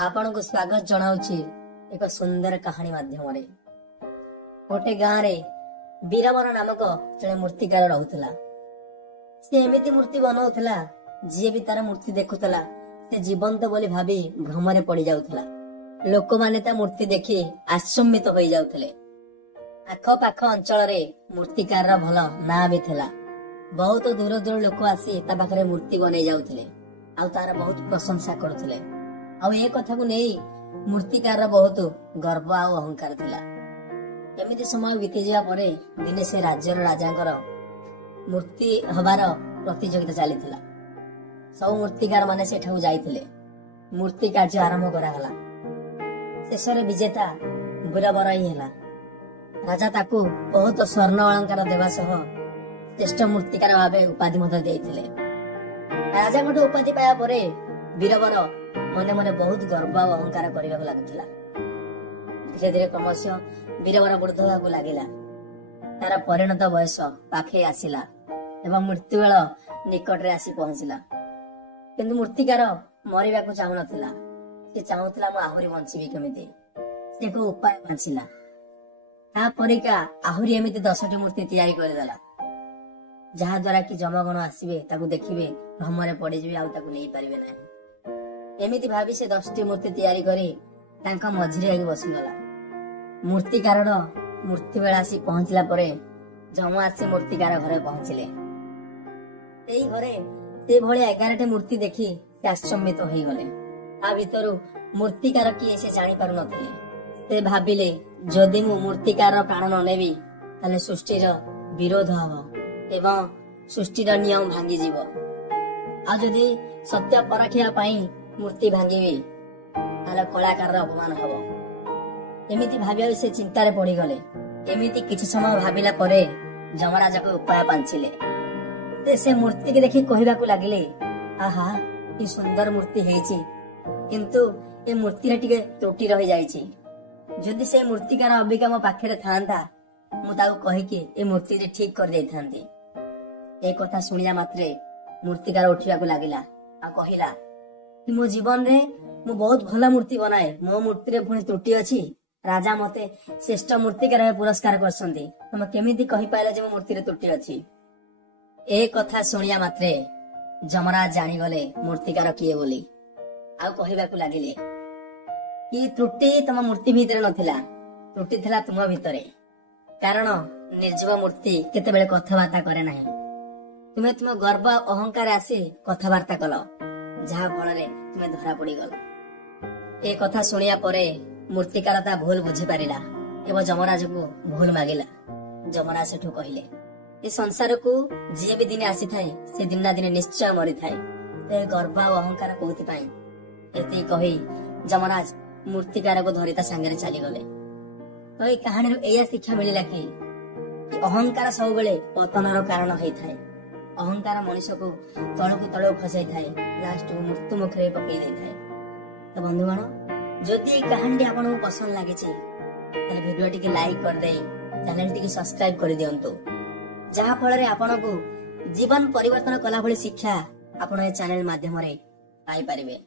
आपण को स्वागत जनाऊची एक सुंदर कहानी माध्यम रे। गोटे गाँव रे बीरबर नामक जड़े मूर्तिकार रहूला। से एमिति मूर्ति बनाउथला जी भी तार मूर्ति देखुला से जीवंत बोली भाभी भ्रम रे पड़ी जाउथला। लोक माने ता मूर्ति देखि आश्चर्यित हो जाउथले। आख पाख अंचल रे मूर्तिकार भल ना भी थिला। बहुत दूर दूर लोक आसी ता पाखरे मूर्ति बनै जाउथले आ तार बहुत प्रशंसा करुथले। आ ए कथा को नै मूर्तिकार बहुत गर्व आ अहंकार थिला। एमिति समय बीती जिया परे दिने से राज्यर राजांकर मूर्ति हबार प्रतियोगिता चलीथिला। सब मूर्तिकार माने सेठाउ जाइथिले। मूर्ति कार्य आरंभ करागला। शेष रे विजेता बीरबर ही हैला। राजा ताकू बहुत स्वर्ण अलंकार देवा सह श्रेष्ठ मूर्तिकार भावे उपाधि मध्य देइथिले। राजा गोटे उपाधि पाया परे बीरबर मने मने बहुत गर्व और अहंकार करबाक लागुथिला। धीरे धीरे क्रमशः बीरबर वृद्ध होबाक लागिला। तार परिणत बयस पाखे आसिला एवं मृत्यु बेल निकट रे आसी पहुंचिला। किंतु मूर्तिकार मरिबाकू चाहू नथिला। से चाहूला मु आहुरी बंचिबी केमिति। से को उपाय बांचिला। ता परिका आहुरी एमिति 10टी मूर्ति तैयारी करदेला। जहा द्वारा कि जमगण आसीबे ताकू देखिबे भ्रमरे पड़ी जिबे आ ताकू नै परिबे नाही। एमिति भाबी से 10टी मूर्ति तैयारी करी तांका मझिरे आगे बसिगला। मूर्तिकार मूर्ति बेला आसी पहुंचला परे जम आसी मूर्तिकार घरे पहुंचिले। सेई घरे से भले 11टी मूर्ति देखि से आश्चर्यित होई गले। आ भितरु मूर्तिकार किए से जानि पारु नथिले। से भाबिले जदि मु मूर्तिकार प्राण न नेबी ताले सृष्टिर विरोध हबो एवं सृष्टिर नियम भांगी जीवो। आ जदि सत्य परखिया पाई मूर्ति भांगीबी ताले कलाकार अपमान हबो। एमिति भाबिया से चिंता रे पड़ी गले। एमिति किछि समय भाबिला परे जमराज को उपाय पांचिले। से मूर्ति के देखि कहिबाकू लागिले, आहा ई सुंदर मूर्ति हेछि किंतु ए मूर्ति रे टिके त्रुटि रहि जाइछि। जदि से मूर्तिकार अबिका मो पाखरे थांता मु ताऊ कहि कि ए मूर्ति रे ठीक कर देई थांती। ए कथा सुनिया मात्रे मूर्तिकार उठिबाकू लागिला आ कहिला कि मो जीवन रे मु बहुत भला मूर्ति बनाए। मो मूर्ति रे पुणी त्रुटि अछि। राजा मते श्रेष्ठ मूर्तिकार पुरस्कार करसंती। तुम केमिति कहि पाइला जे मो मूर्ति रे त्रुटि अछि। ए कथा सुनिया मात्रे जमराज जानी गले मूर्तिकार किए बोली। आ कहिबाकू लागिले कि त्रुटि तुम मूर्ति भितरे नथिला, त्रुटि थिला तुम भितरे। कारण निर्जीव मूर्ति केतेबेले कथाबार्ता करे नाही। तुमे तुम गर्व अहंकार आसी कथाबार्ता कल जहा फल रे तुमे धरा पड़ी गल। ए कथा सुनिया परे मूर्तिकार ता भूल बुझी पारिला एवं जमराज को भूल मागिला। जमराज सेठू कहिले ए संसार को जे भी दिन आसी थाए से दिन ना दिन निश्चय मरी थाए। ते गर्व और अहंकार कोथि पाई एते कहि जमराज मूर्तिकार को धरिता संगे चली गले। तो ये कहानी एया शिक्षा मिलिला कि अहंकार सब बेले पतनर कारण होई थाए। अहंकार मनुष्य को तळकु तळ खसाई थाए, लास्ट को मृत्यु मुखरे पकई दे थाए। तो बंधुगण जदि ये कहानी आपन को पसंद लागे छै तले वीडियो टिके लाइक कर दे, चैनल टिके सब्सक्राइब कर दियंतु। जहा फल रे आपन को जीवन परिवर्तन कला भली शिक्षा आपन ए चैनल माध्यम रे पाई परिबे।